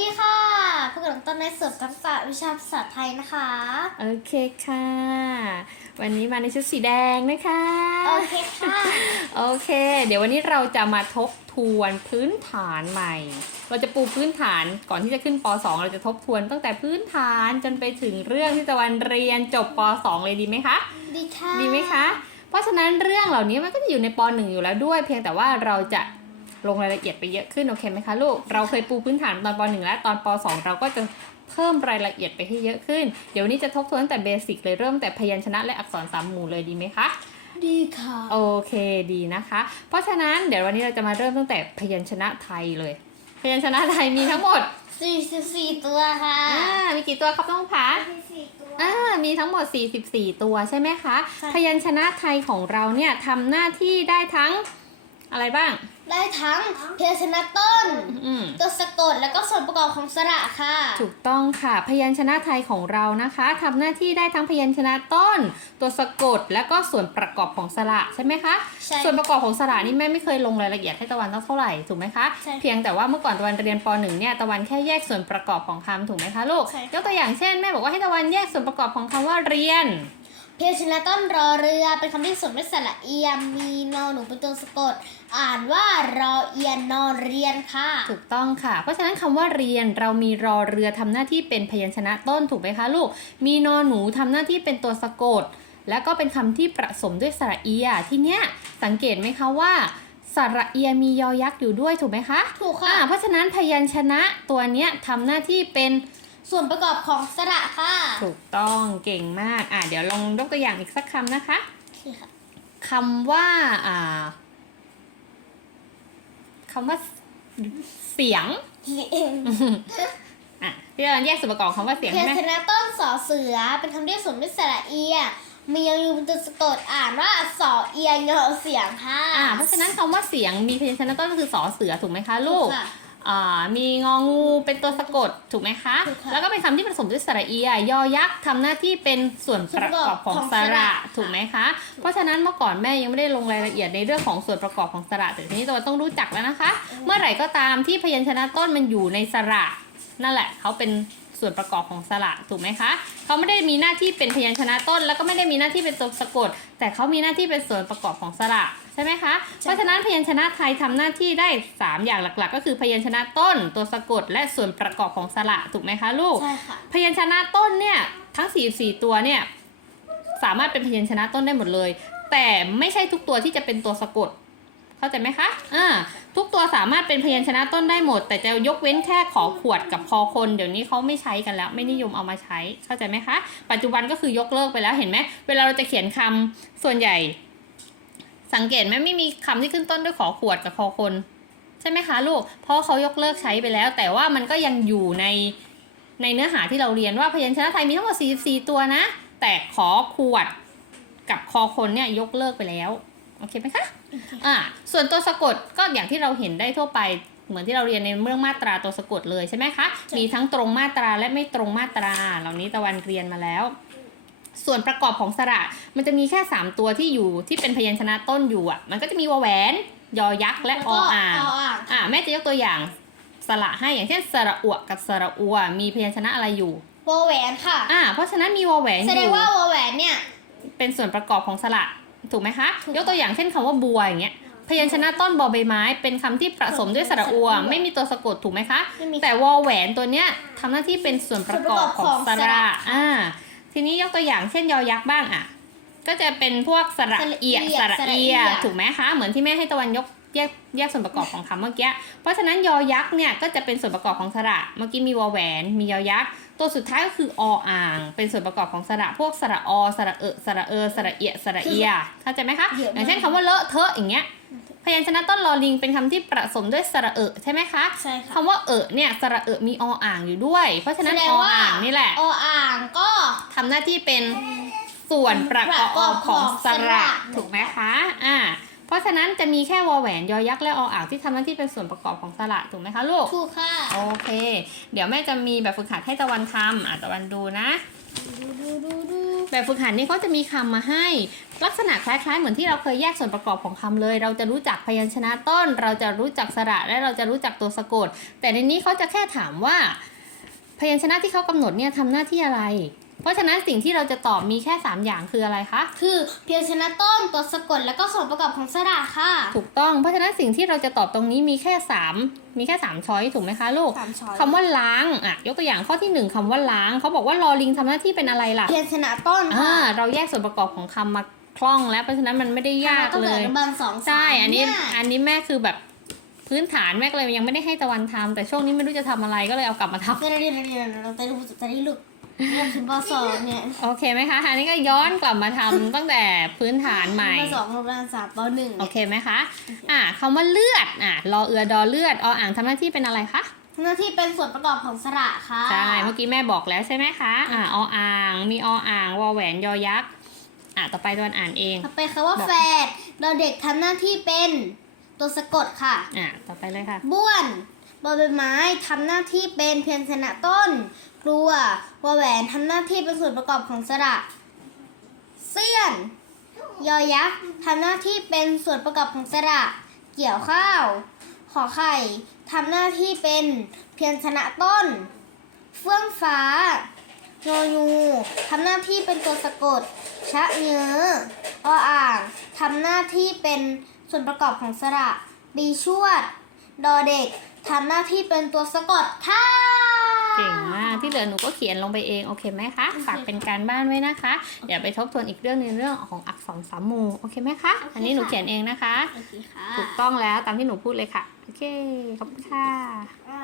ดีค่ะพวกเราต้นในสุดทักษะวิชาภาษาไทยนะคะ โอเคค่ะ วันนี้มาในชุดสีแดงนะคะ โอเคค่ะ โอเค เดี๋ยววันนี้เราจะมาทบทวนพื้นฐานใหม่ เราจะปูพื้นฐานก่อนที่จะขึ้นป .2 เราจะทบทวนตั้งแต่พื้นฐานจนไปถึงเรื่องที่ตะวันเรียนจบป .2 เลยดีไหมคะ ดีค่ะ ดีไหมคะ เพราะฉะนั้นเรื่องเหล่านี้มันก็จะอยู่ในป .1 อยู่แล้วด้วย เพียงแต่ว่าเราจะ ลงรายละเอียดไปเยอะขึ้นโอเคไหมคะลูก เราเคยปูพื้นฐานตอนป .1 และตอนป .2 เราก็จะเพิ่มรายละเอียดไปให้เยอะขึ้น เดี๋ยววันนี้จะทบทวนตั้งแต่เบสิกเลยเริ่มแต่พยัญชนะและอักษรสามหมู่เลยดีไหมคะ ดีค่ะ โอเคดีนะคะ เพราะฉะนั้นเดี๋ยววันนี้เราจะมาเริ่มตั้งแต่พยัญชนะไทยเลย พยัญชนะไทยมีทั้งหมด 44 ตัวค่ะอ่ามีกี่ตัวครับน้องผา44ตัว อ่ามีทั้งหมด 44 ตัวใช่ไหมคะ ใช่ พยัญชนะไทยของเราเนี่ยทำหน้าที่ได้ทั้ง อะไรบ้าง ได้ทั้งเพยญชนะต้น อืม ตัวสะกดแล้วก็ส่วนประกอบของสระค่ะ ถูกต้องค่ะ พยัญชนะไทยของเรานะคะทำหน้าที่ได้ทั้งพยัญชนะต้น ตัวสะกดและก็ส่วนประกอบของสระใช่ไหมคะใช่ส่วนประกอบของสระนี่แม่ไม่เคยลงรายละเอียดให้ตะวันเท่าไหร่ถูกไหมคะใช่เพียงแต่ว่าเมื่อก่อนตะวันเรียนป .1 เนี่ยตะวันแค่แยกส่วนประกอบของคำถูกไหมคะลูกใช่ ยกตัวอย่างเช่นแม่บอกว่าให้ตะวันแยกส่วนประกอบของคำว่าเรียน เพยญชนะต้นรอเรือเป็นคำที่สมด้วยสระเอียมมีนอหนูเป็นตัวสะกด อ่านว่ารอเอียนนอนเรียนค่ะ ถูกต้องค่ะ เพราะฉะนั้นคำว่าเรียนเรามีรอเรือทำหน้าที่เป็นพยัญชนะต้นถูกไหมคะลูก มีนอหนูทำหน้าที่เป็นตัวสะกด แล้วก็เป็นคำที่ประสมด้วยสระเอียทีเนี้ยสังเกตไหมคะว่า สระเอียมียอยักษ์อยู่ด้วยถูกไหมคะถูกอ่าค่ะเพราะฉะนั้นพยัญชนะตัวเนี้ยทำหน้าที่เป็น ส่วนประกอบของสระค่ะถูกต้องเก่งมาก อ่าเดี๋ยวลองยกตัวอย่างอีกสักคำนะคะโอเคค่ะคำว่าอ่าคำว่าเสียงอะพี่เราแยกส่วนประกอบคำว่าเสียงเพใช่ยไหมญชนะต้นสอเสือเป็นคำที่สมด้วยสระเอียมียอยูเป็นตัวสะกดอ่านว่าสอเอียยอเสียงค่ะอ่าเพราะฉะนั้นคำว่าเสียงมีพยัญชนะต้นก็คือสอเสือถูกไหมคะลูกถูค่ะอ่า มีงองูเป็นตัวสะกดถูกไหมคะ ถูกค่ะแล้วก็เป็นคำที่ผสมด้วยสระเอียยอยักษ์ทำหน้าที่เป็นส่วนประกอบของสระถูกไหมคะ เพราะฉะนั้นเมื่อก่อนแม่ยังไม่ได้ลงรายละเอียดในเรื่องของส่วนประกอบของสระแต่ทีนี้ตัวต้องรู้จักแล้วนะคะ เมื่อไหร่ก็ตามที่พยัญชนะต้นมันอยู่ในสระ นั่นแหละเขาเป็น ส่วนประกอบของสระถูกไหมคะเขาไม่ได้มีหน้าที่เป็นพยัญชนะต้น แล้วก็ไม่ได้มีหน้าที่เป็นตัวสะกด แต่เขามีหน้าที่เป็นส่วนประกอบของสระใช่ไหมคะ เพราะฉะนั้นพยัญชนะไทยทำหน้าที่ได้ 3 อย่างหลักๆ ก็คือพยัญชนะต้น ตัวสะกด และส่วนประกอบของสระถูกไหมคะลูกใช่ค่ะพยัญชนะต้นเนี่ยทั้ง 44 ตัวเนี่ยสามารถเป็นพยัญชนะต้นได้หมดเลย แต่ไม่ใช่ทุกตัวที่จะเป็นตัวสะกด เข้าใจไหมคะอ่าทุกตัวสามารถเป็นพยัญชนะต้นได้หมด แต่จะยกเว้นแค่ขอขวดกับคอคนเดี๋ยวนี้เขาไม่ใช้กันแล้ว ไม่นิยมเอามาใช้เข้าใจไหมคะ ปัจจุบันก็คือยกเลิกไปแล้วเห็นไหมเวลาเราจะเขียนคำส่วนใหญ่ สังเกตไหมไม่มีคำที่ขึ้นต้นด้วยขอขวดกับคอคนใช่ไหมคะลูกเพราะเขายกเลิกใช้ไปแล้ว แต่ว่ามันก็ยังอยู่ในในเนื้อหาที่เราเรียนว่าพยัญชนะไทยมีทั้งหมด 44 ตัวนะ แต่ขอขวดกับคอคนเนี่ยยกเลิกไปแล้ว โอเคไหมคะ อ่าส่วนตัวสะกดก็อย่างที่เราเห็นได้ทั่วไปเหมือนที่เราเรียนในเรื่องมาตราตัวสะกดเลยใช่ไหมคะใช่มีทั้งตรงมาตราและไม่ตรงมาตรา เหล่านี้ตะวันเรียนมาแล้ว ส่วนประกอบของสระมันจะมีแค่ 3 ตัวที่อยู่ที่เป็นพยัญชนะต้นอยู่อะ มันก็จะมีวอแหวน ยอยักษ์และออ่างออ่างอ่าแม่จะยกตัวอย่างสระให้อย่างเช่นสระอวกับสระอัว มีพยัญชนะอะไรอยู่วอแหวนค่ะ อ่า เพราะฉะนั้นมีวอแหวนอแสดงยู่ว่าวอแหวนเนี่ย เป็นส่วนประกอบของสระ ถูกไหมคะถูกยกตัวอย่างเช่นคำว่าบัวอย่างเงี้ยพยัญชนะต้นบอใบไม้ เป็นคำที่ประสมด้วยสระอัวสระอัว ไม่มีตัวสะกดถูกไหมคะไม่มีแต่วอแหวนตัวเนี้ยทำหน้าที่เป็นส่วนประกอบของสส่วนประกอบของสระระอ่าทีนี้ยกตัวอย่างเช่นยอยักษ์บ้างอะก็จะเป็นพวกสระเอียสระเอียสระสระเอีเอียยถูกไหมคะ เหมือนที่แม่ให้ตะวันยกแยกแยกส่วนประกอบของคำเมื่อกี้เพราะฉะนั้นยอยักษ์เนี่ยก็จะเป็นส่วนประกอบของสระ เมื่อกี้มีวอแหวน มียอยักษ์ ตัวสุดท้ายก็คือออ่าง เป็นส่วนประกอบของสระพวกสระอสระเออสระเออสระเอียสระเอียเข้าใจไหมคะเยอะมากอย่างเช่นคำว่าเลอะเทอะอย่างเงี้ยพยัญชนะต้นลอลิงเป็นคำที่ประสมด้วยสระเออใช่ไหมคะใช่ค่ะคำว่าเออเนี่ยสระเออมีออ่างอยู่ด้วย เพราะฉะนั้นแสดองว่าอ่างนี่แหละออ่างก็ทำหน้าที่เป็นส่วนประกอบของสระถูกไหมคะอ่าเพ ราะฉะนั้นจะมีแค่วอแหวนยอยักษ์และออ่างที่ทำหน้าที่เป็นส่วนประกอบของสระถูกไหมคะลูก ถูกค่ะ โอเค เดี๋ยวแม่จะมีแบบฝึกหัดให้ตะวันทำอะตะวันดูนะ ดูดูดูดูแบบฝึกหัดนี่เขาจะมีคำมาให้ ลักษณะคล้ายๆ เหมือนที่เราเคยแยกส่วนประกอบของคำเลย เราจะรู้จักพยัญชนะต้น เราจะรู้จักสระและเราจะรู้จักตัวสะกด แต่ในนี้เขาจะแค่ถามว่า พยัญชนะที่เขากำหนดเนี่ยทำหน้าที่อะไร เพราะฉะนั้นสิ่งที่เราจะตอบมีแค่ 3 อย่างคืออะไรคะ คือเพียงชนะต้นตัวสะกดแล้วก็ส่วนประกอบของสระค่ะ ถูกต้อง เพราะฉะนั้นสิ่งที่เราจะตอบตรงนี้มีแค่ 3 มีแค่3ช้อยถูกไหมคะลูกสามช้อยคำว่าล้างอะยกตัวอย่างข้อที่หนึ่งคำว่าล้างเขาบอกว่าลอลิงทำหน้าที่เป็นอะไรล่ะเพียงชนะต้นอ่าค่ะเราแยกส่วนประกอบของคำมาคล่องแล้วเพราะฉะนั้นมันไม่ได้ยากต้องเลเหลือยอนุบาลสองใช่สามอันนี้เยอันนี้แม่คือแบบพื้นฐานแม่ก็เลยยังไม่ได้ให้ตะวันทำแต่ช่วงนี้ไม่รู้จะทำอะไรก็เลยเอากลับมาทำเดี๋ยวเดี๋ยวเดี๋ยวเราจะดูจะได้ลูกเรียน ถึงปสองเนี่ยโอเคไหมคะอันนี้ก็ย้อนกลับมาทำตั้งแต่พื้นฐานใหม่ ปสองอนุบาลสามปหนึ่งโอเคไหมคะ อ่าคำว่าเลือด อะรอเอือดอเลือด ออ่างทำหน้าที่เป็นอะไรคะ หน้าที่เป็นส่วนประกอบของสระค่ะใช่ เมื่อกี้แม่บอกแล้วใช่ไหมคะ อ่าออ่าง มีออ่าง วอแหวน ยอยักษ์ อะต่อไปตะวันอ่านเอง ต่อไปคำว่าบอกแฝดเราเด็กทำหน้าที่เป็นตัวสะกดค่ะ อะต่อไปเลยค่ะ บ้วน บอใบไม้ทำหน้าที่เป็นเพียงชนะต้นครัววอแหวนทำหน้าที่เป็นส่วนประกอบของสระเสี้ยน ยอยักษ์ทำหน้าที่เป็นส่วนประกอบของสระ เกี่ยวข้าว ขอไข่ทำหน้าที่เป็นเพียงชนะต้น เฟื่องฟ้างอยูทำหน้าที่เป็นตัวสะกด ชะเนื้อออ่างทำหน้าที่เป็นส่วนประกอบของสระ บีชวด ดอเด็ก ทำหน้าที่เป็นตัวสะกดค่ะ เก่งมากที่เหลือหนูก็เขียนลงไปเองโอเคไหมคะฝากเป็นการบ้านไว้นะคะเดี๋ยวไปทบทวนอีกเรื่องในงเรื่องของอักษรสามหมู่โอเคไหมคะโอเคอันนี้หนูค่ะเขียนเองนะคะ โอเคค่ะถูกต้องแล้วตามที่หนูพูดเลยค่ะโอเคขอบคุณค่ะ อ่า